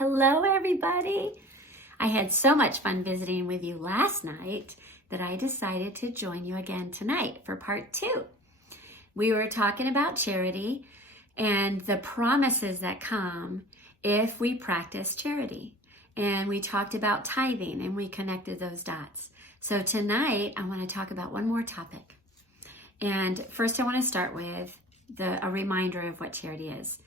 Hello, everybody. I had so much fun visiting with you last night that I decided to join you again tonight for part 2. We were talking about charity and the promises that come if we practice charity. And we talked about tithing and we connected those dots. So tonight I want to talk about one more topic. And first I want to start with a reminder of what charity is.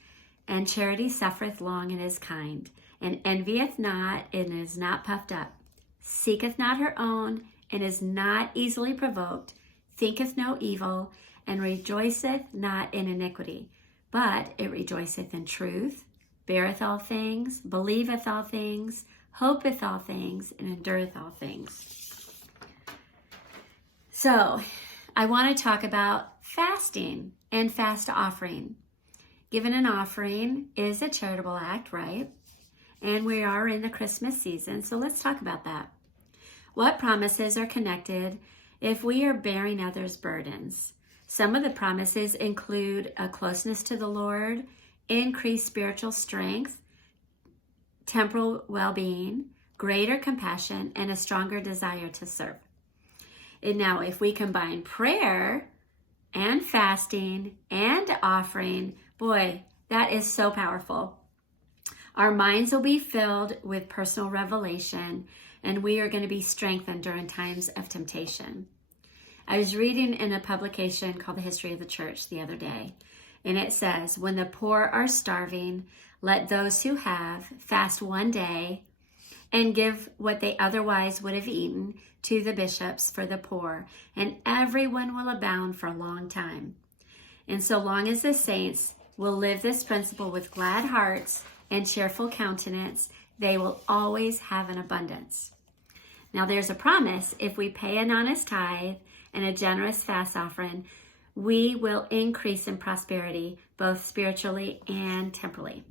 And charity suffereth long and is kind, and envieth not, and is not puffed up, seeketh not her own, and is not easily provoked, thinketh no evil, and rejoiceth not in iniquity, but it rejoiceth in truth, beareth all things, believeth all things, hopeth all things, and endureth all things. So, I want to talk about fasting and fast offering. Giving an offering is a charitable act, right? And we are in the Christmas season, so let's talk about that. What promises are connected if we are bearing others' burdens? Some of the promises include a closeness to the Lord, increased spiritual strength, temporal well-being, greater compassion, and a stronger desire to serve. And now, if we combine prayer and fasting and offering, boy, that is so powerful. Our minds will be filled with personal revelation, and we are going to be strengthened during times of temptation. I was reading in a publication called The History of the Church the other day, and it says, when the poor are starving, let those who have fast one day and give what they otherwise would have eaten to the bishops for the poor, and everyone will abound for a long time. And so long as the saints will live this principle with glad hearts and cheerful countenance, they will always have an abundance. Now there's a promise: if we pay an honest tithe and a generous fast offering, we will increase in prosperity, both spiritually and temporally.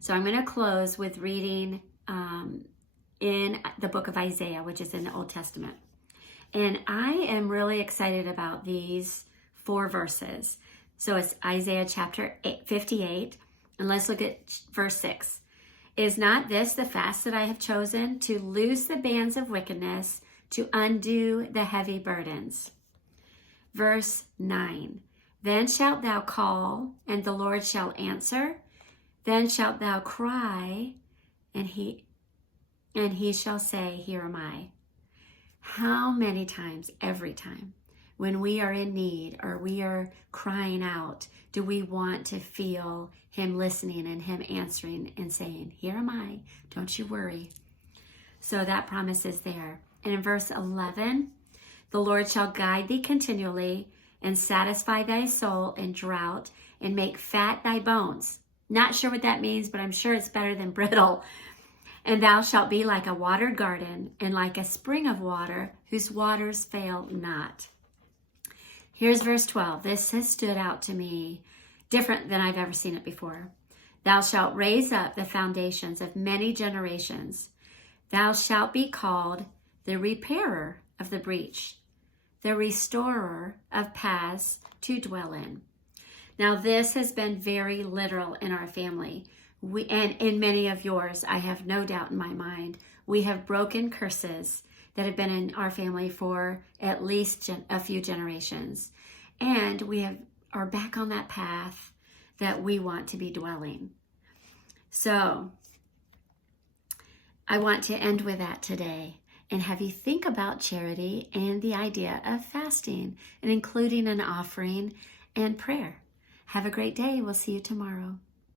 So I'm going to close with reading in the book of Isaiah, which is in the Old Testament. And I am really excited about these 4 verses. So it's Isaiah chapter 58, and let's look at verse 6. Is not this the fast that I have chosen, to loose the bands of wickedness, to undo the heavy burdens? Verse 9. Then shalt thou call, and the Lord shall answer. Then shalt thou cry, and he shall say, here am I. How many times, every time, when we are in need or we are crying out, do we want to feel him listening and him answering and saying, here am I, don't you worry. So that promise is there. And in verse 11, the Lord shall guide thee continually and satisfy thy soul in drought and make fat thy bones. Not sure what that means, but I'm sure it's better than brittle. And thou shalt be like a watered garden and like a spring of water whose waters fail not. Here's verse 12. This has stood out to me different than I've ever seen it before. Thou shalt raise up the foundations of many generations. Thou shalt be called the repairer of the breach, the restorer of paths to dwell in. Now this has been very literal in our family. And in many of yours, I have no doubt in my mind, we have broken curses that have been in our family for at least a few generations. And we are back on that path that we want to be dwelling. So I want to end with that today and have you think about charity and the idea of fasting and including an offering and prayer. Have a great day. We'll see you tomorrow.